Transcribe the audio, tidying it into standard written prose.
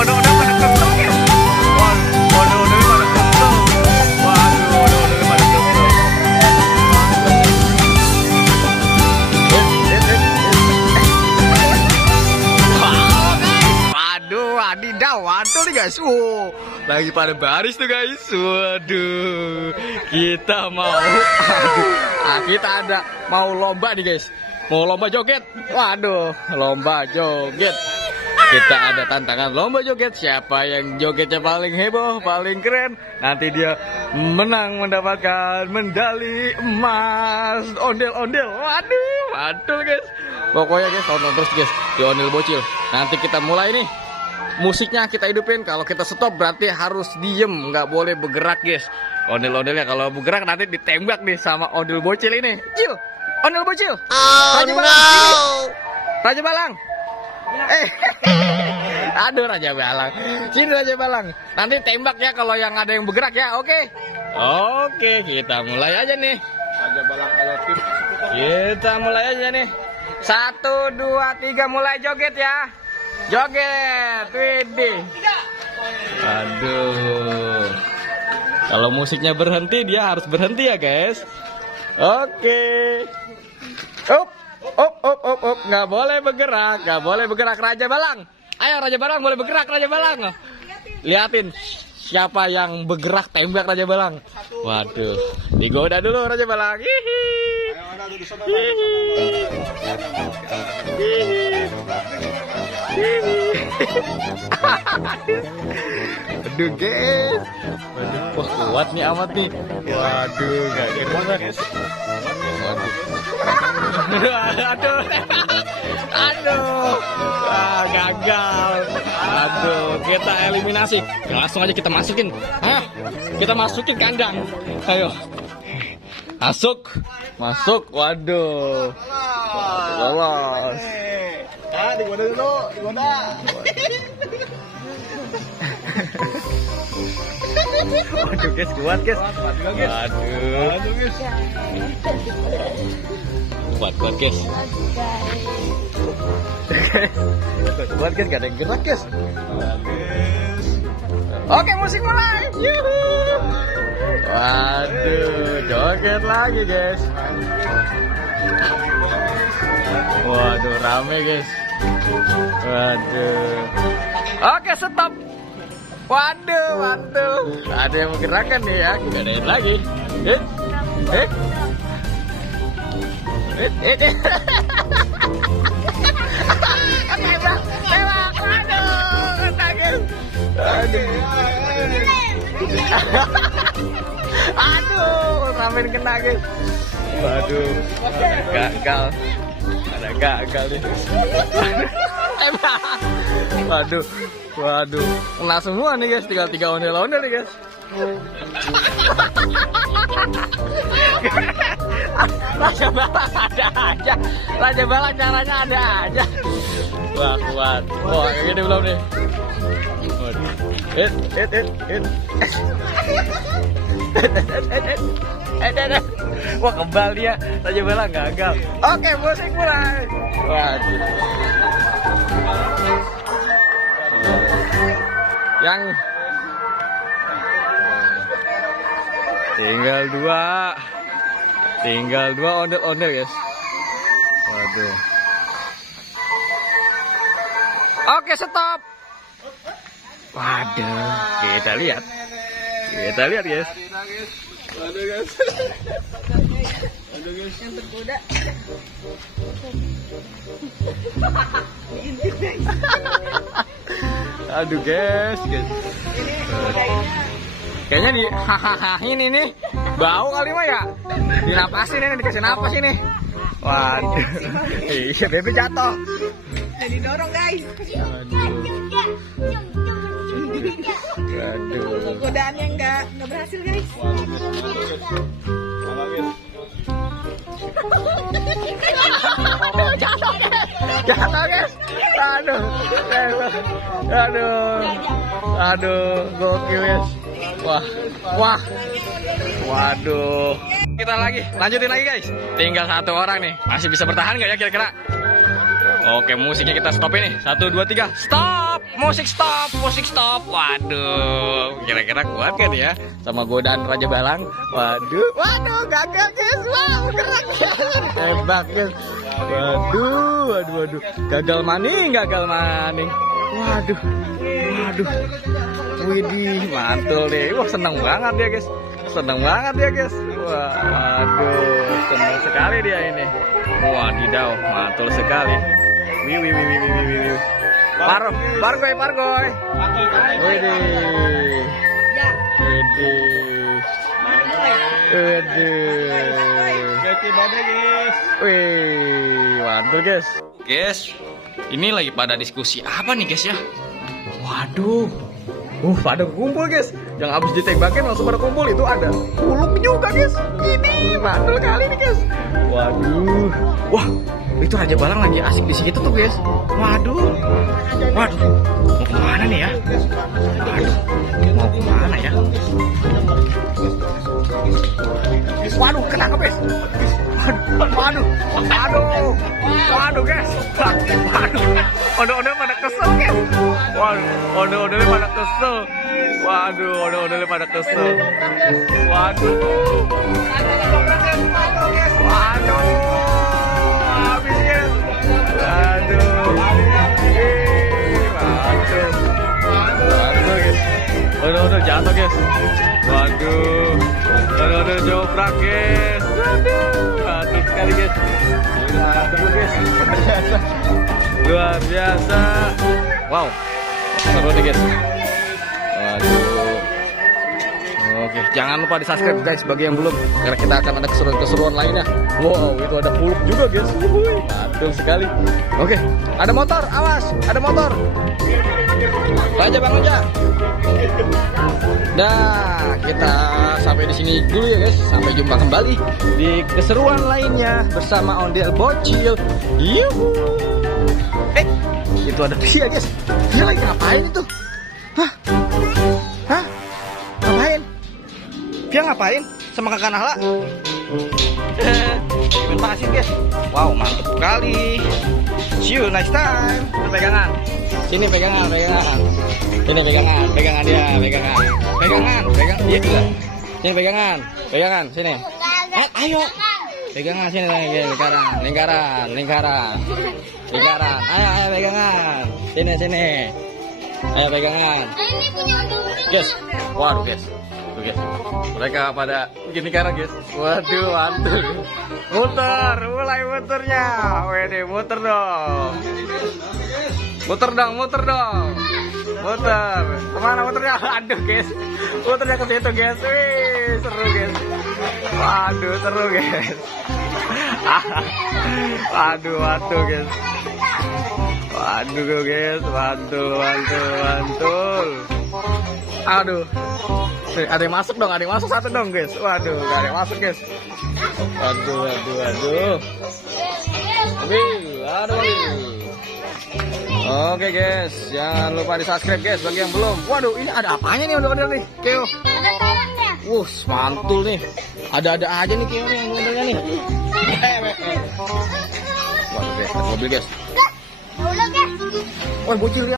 Ondel-ondel pada kesel guys. Ondel-ondel pada kesel. Waduh, ondel-ondel pada kesel. Waduh, adidaw, waduh nih guys. Lagi pada baris tuh guys. Waduh, kita mau, kita ada mau lomba nih guys. Mau lomba joget. Waduh, lomba joget. Kita ada tantangan lomba joget. Siapa yang jogetnya paling heboh, paling keren, nanti dia menang mendapatkan medali emas. Ondel-ondel. Waduh guys. Pokoknya guys, tonton terus guys di Ondel Bocil. Nanti kita mulai nih. Musiknya kita hidupin. Kalau kita stop berarti harus diem, nggak boleh bergerak guys. Ondel-ondelnya kalau bergerak nanti ditembak nih sama Ondel Bocil ini. Cil, Ondel Bocil. Raja Balang, sini. Raja Balang. Aduh, Raja Balang. Sini Raja Balang. Nanti tembak ya kalau yang ada yang bergerak ya. Oke, kita mulai aja nih. Raja Balang kalau tim. Kita mulai aja nih. 1, 2, 3 mulai joget ya. Joget, widih. Aduh. Kalau musiknya berhenti, dia harus berhenti ya guys. Oke. Up. Nggak boleh bergerak, nggak boleh bergerak. Raja Balang. Ayo Raja Balang boleh bergerak, Raja Balang. Liatin siapa yang bergerak, tembak Raja Balang. Waduh, digoda dulu Raja Balang. Aduh guys. Wah, kuat nih amat nih. Waduh, gak kira guys. Aduh, gagal. Aduh, kita eliminasi. Langsung aja kita masukin. Kita masukin kandang. Ayo, masuk. Waduh, lolos. Digoda dulu, digoda. Waduh guys, kuat guys. Waduh guys. Kuat guys. Kuat guys, gak ada yang gerak guys. Oke, musik mulai. Waduh, joget lagi guys. Waduh, rame guys. Waduh. Oke, stop. Waduh. Ada yang menggerakkan nih ya. Kita adain lagi. Tembak. Aduh, ramen kena guys. Waduh, gagal. Ada gagal nih. Waduh, kena semua nih guys. Tinggal 3 ondel-ondel nih guys. Raja Balang ada aja. Raja Balang caranya ada aja. Wah, kuat. Wah, kayak gini belum nih. Wah, kebal dia. Raja Balang gagal. Oke, musik mulai. Waduh. Yang tinggal dua ondel-ondel guys. Waduh. Oke, stop. Waduh, kita lihat guys. Waduh guys. Yang tergoda. Aduh guys. Kayaknya di ini nih bau kali mah ya. Dinapasin ini, dikasih napas ini. Waduh. Iya, bebe jatuh. Jadi dorong guys. Waduh. Godaannya nggak berhasil guys. Jatuh guys. Aduh, gokil guys. Wah. Waduh. Kita lanjutin lagi guys. Tinggal 1 orang nih. Masih bisa bertahan nggak ya kira-kira? Oke, musiknya kita stop ini. 1, 2, 3, stop. musik stop. Waduh, kira-kira kuat kan ya sama godaan Raja Balang? Waduh, gagal guys. Wow, keren guys. Hebat guys. Waduh. Gagal maning. Waduh. Widih, mantul deh. Wah, seneng banget dia guys. Waduh, seneng sekali dia ini. Wadidaw, mantul sekali. Wih. Pargoy. Widih. Wih, mantul guys. Guys, ini lagi pada diskusi apa nih guys ya? Waduh, pada kumpul guys. Yang habis ditembakin langsung pada kumpul. Itu ada uluk juga guys. Ini mantul kali nih guys. Waduh, wah, itu Raja Balang lagi asik di situ tuh guys. Waduh, mau kemana nih ya? Waduh, ketangkep guys. Waduh guys. Ondel-ondel pada kesel guys. Ondel-ondel pada kesel. Habis guys. Ondel-ondel jatuh guys. Ondel-ondel joprak guys. Waduh sekali guys. Luar biasa. Wow, seru nih guys. Waduh. Oke, jangan lupa di subscribe guys bagi yang belum, karena kita akan ada keseruan-keseruan lainnya. Wow, itu ada puluk juga guys. Mantul sekali. Oke, ada motor, awas, ada motor. Raja bangun ya. Nah, kita sampai di sini dulu ya guys. Sampai jumpa kembali di keseruan lainnya bersama Ondel Bocil. Yuhu. Itu ada dia guys. Dia lagi ngapain itu? Hah? Dia ngapain sama kakak Nahla? Terima kasih guys. Wow, mantap sekali. See you next time. Pegangan. Sini pegangan. Sini pegangan dia. Dia juga. Sini pegangan sini. Ayo. Pegangan sini lingkaran. Ayo pegangan. Sini. Ayo pegangan. Guys, waduh guys. Tuh guys, mereka pada begini karena guys. Waduh, mantul. Mulai muternya. Wede, muter dong. Muter. Kemana muternya? Aduh guys, muternya ke situ guys. Wih, seru guys. Waduh, seru guys. Waduh guys. Waduh guys, mantul. Aduh. Ada yang masuk satu dong guys. Waduh, gak ada yang masuk guys. Waduh. Oke guys, jangan lupa di subscribe guys bagi yang belum. Waduh, ini ada apanya nih ondel-ondel nih, Keo? Ada sayangnya. Mantul nih. Ada aja nih Keo nih yang ondelnya nih. Waduh guys, mobil guys. Udah guys. Bocil ya.